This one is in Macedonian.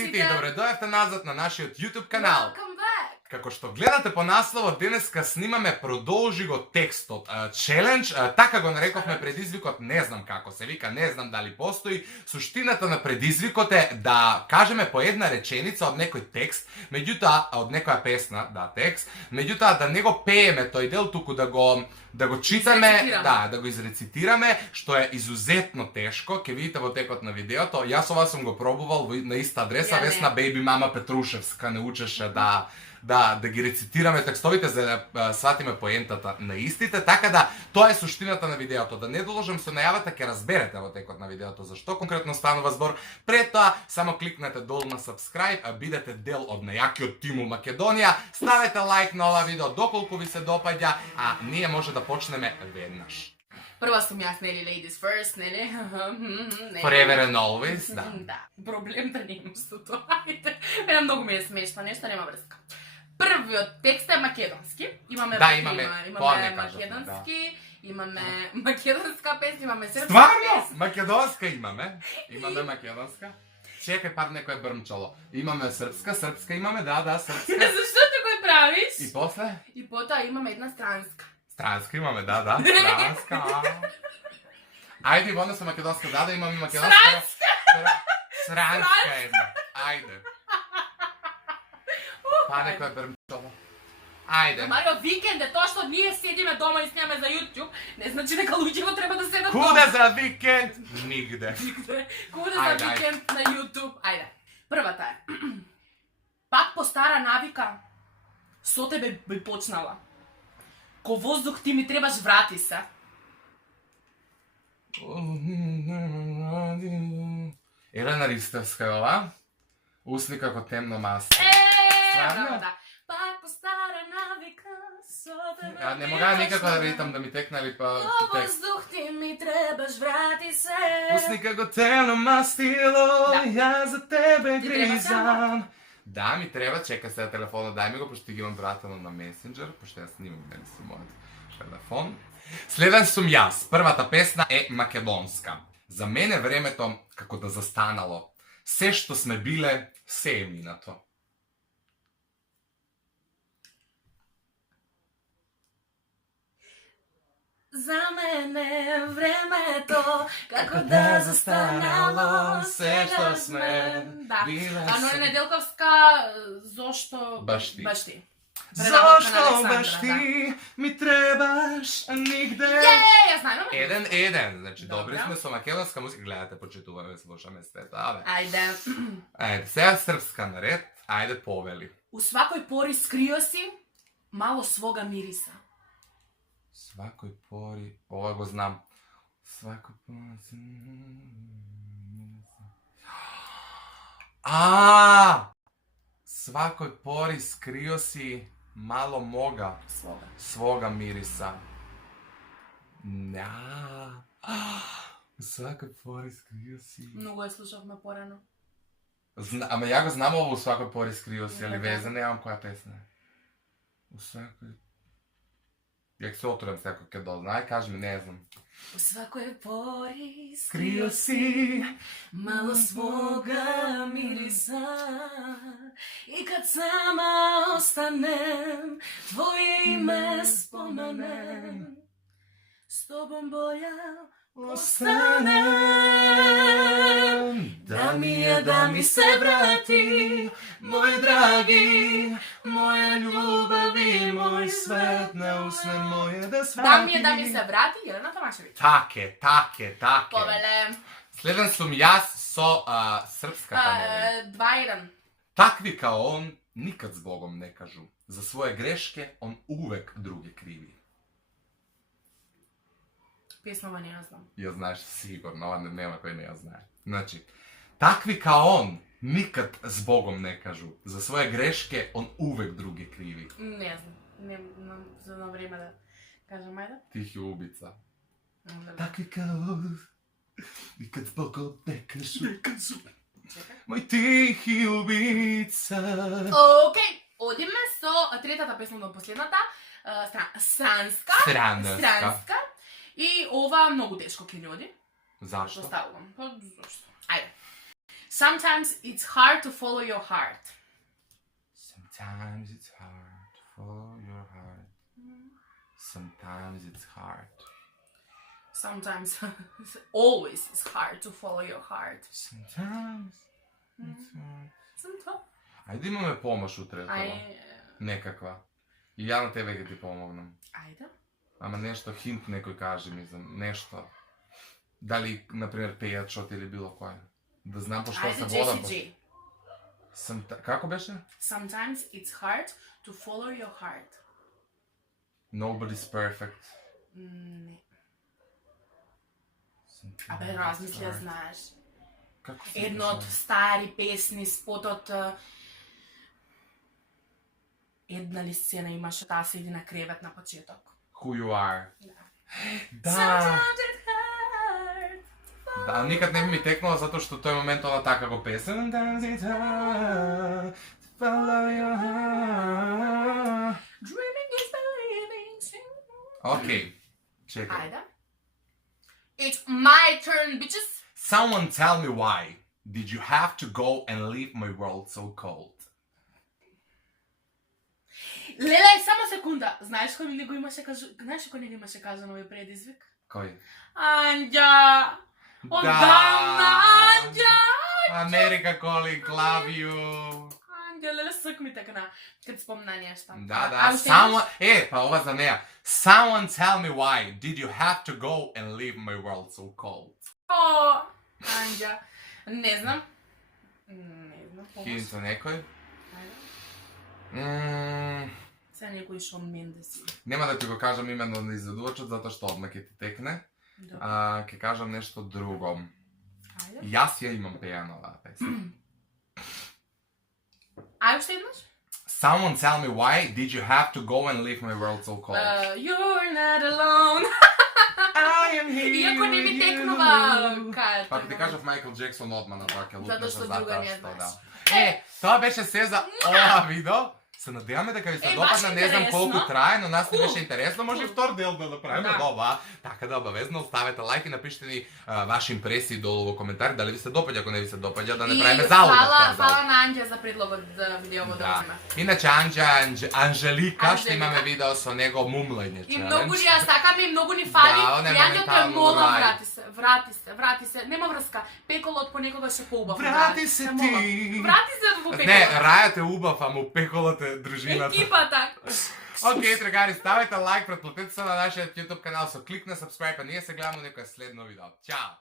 сите и добре дојавте назад на нашиот YouTube канал. Welcome back! Како што гледате по насловот, денеска снимаме продолжи го текстот. Челендж, така го нарековме предизвикот, не знам како се вика, не знам дали постои. Суштината на предизвикот е да кажеме по една реченица од некој текст, меѓутоа од некоја песна, да, текст, меѓутоа да не го пееме тој дел, туку да го читаме, да го изрецитираме, што е изузетно тешко. Ќе видите во текот на видеото. Јас ова сум го пробувал на иста адреса, Весна Бејби Мама Петрушевска не учеше да ги рецитираме текстовите за да сватиме поентата на истите, така да тоа е суштината на видеото. Да не доложам со најавата, ќе разберете во текот на видеото зашто конкретно станува збор. Пред тоа само кликнете долу на subscribe, а бидете дел од најакиот тим у Македонија. Ставете лайк на ова видео доколку ви се допаѓа, а ние може да почнеме веднаш. Прва сум јас, нели, ladies first, нели? Forever and always, да. Да, проблем да не имам со тоа. Мене многу ми е смешно, нешто нема врска. Првиот текст е македонски. Имаме македонски, имаме македонска песна, имаме српска Стварно? Македонска имаме. Имаме македонска. Чекај, пар некој брмчало. Имаме српска имаме, да, српска. Зашто ти го правиш? И после? И потоа имаме една странска. Странска имаме, да, странска. Ајде, во однос на македонска, да, имаме македонска. Сранска една. Ајде. Па некој брмчало. Ајде. Марио, викенд е тоа што ние седиме дома и снимаме за YouTube, не значи дека луѓето треба да седат дома. Куде за викенд? Нигде. Куде за викенд на YouTube? Ајде. Првата е. Пак по стара навика, со тебе би почнала. Ко воздух ти ми требаш, врати се. Елена Ристевска е ова. Усни како темно масло. Да. Пак по стара навика, со тебе не мога никако да ритам да ми текна или па ко воздух ти ми требаш, врати се. Усни како темно мастило, ја за тебе гризам. Да, ми треба, чека сега телефона, дај ми го, пошто ги имам пратено на месенџер, пошто јас снимам нели со мојот телефон. Следен сум јас. Првата песна е македонска. За мене времето како да застанало. Се што сме биле, се е минато. За мене времето како да застанало, се што сме биле. Нора Неделковска, зошто баш ти? Зошто баш ти ми требаш, а нигде. Јас знајам. 1-1, значи добри сме со македонска музика. Гледате, почитуваме, слушаме света, абе. Ајде, сега српска наред, ајде повели. У свакој пори скрио си мало свога мириса. Свакој пори, ова го знам. Свакој пори... Свакој пори скрио си мало мога свога мириса. Свакој пори скрио си... Многу ја слушавме порано. Ама ја го знам ово, свакој пори скрио си, али везе, немам која песна. У свакој... Јак се отурам секој ке дозна, кажи ми, не знам. У свакој пори скрио си мало свога мириса, и кад сама останем, твое име споменем, с тобом боља останем. Да ми се врати, мој драги, моја љубави, мој свет, не усне моје да сврати. Да ми се врати, Елена Томашевиќ. Таке. Повеле. Следен сум јас со српската моли. 2-1. Такви као он никад с Богом не кажу. За своje грешке он увек други криви. Песнова не ја знам. Ја знаеш сигурно, ова нема кој не ја знае. Значи, такви као он никад с Богом не кажу. За своje грешке он увек други криви. Не знам. Немам за едно време да кажам, ајде. Тихи убица. Такви као никад с Богом не кажу. Мој тихи убица. Океј, одиме со третата песна до последната. Странска. И ова многу тешко ќе ни оди. Зашто? Доставувам. Зашто? Ајде. Sometimes it's hard to follow your heart. Sometimes it's hard to follow your heart. Sometimes it's hard. Sometimes, always it's hard to follow your heart. Sometimes it's hard. Sometimes. Ajde imаме помош утре тоа. Некаква. И ја на тебе ќе ти помогнам. Ајде. Ама нешто, хинт некој кажи ми за нешто. Дали, например, пејачот или било кој. Да знам по што се вода. Jessie J. Како беше? Sometimes it's hard to follow your heart. Nobody's perfect. Не. Sometimes Абе, it's размисли, ја hard. знаеш. Како се Едно од беше? стари песни, спотот една ли сцена имаше, таа седи на кревет на почеток. Who you are. Да. Да. Sometimes it's hard. Да, никад не би ми текнало затоа што тој момент она така го пее. Sometimes it's hard to follow your heart. Dreaming is believing. Окей. Чекај. Ајде. It's my turn, bitches. Someone tell me why did you have to go and leave my world so cold? Леле, само секунда. Знаеш кој ми го имаше знаеш кој него имаше кажано овој предизвик? Кој? Анѓа. Одамна Анѓа. Америка calling, love you. Анѓа, леле, сак ми текна кад спомна нешто. Да, someone, па ова за неа. Someone tell me why did you have to go and leave my world so cold? О, Анѓа. Не знам. Не знам. Хинт за некој? Се некој Шон Мендес. Нема да ти го кажам именно на изведувачот, затоа што одма ќе ти текне. Ќе кажам нешто друго. Ајде. Јас ја имам пејана оваа песна. Ајде уште еднаш? Someone tell me why did you have to go and leave my world so cold? You're not alone. I am here. Иако не ми текнува кај. Па ти кажав Майкл Джексон одма на тоа ќе лутнеш Затоа што друга не знаеш. Тоа беше се за ова видео. Се надеваме дека ви се допадна, не знам колку трае, но нас не беше интересно, може и втор дел да направиме од ова. Така да обавезно оставете лайк и напишете ни ваши импресии долу во коментари, дали ви се допаѓа, ако не ви се допаѓа, да не правиме залуда. Фала на Анѓа за предлогот за видеово да зема. Иначе Анжелика, што имаме видео со него мумлење И многу ни ја сакаме, и многу ни фали. Јањето е молам, врати се. Нема врска. Пеколот понекогаш е поубав. Врати се ти. Врати се во пеколот. Не, рајот е убав, ама пеколот е дружината. Екипата. Океј, другари, ставете лайк, претплатете се на нашиот YouTube канал со клик на subscribe, а ние се гледаме некој следно видео. Чао!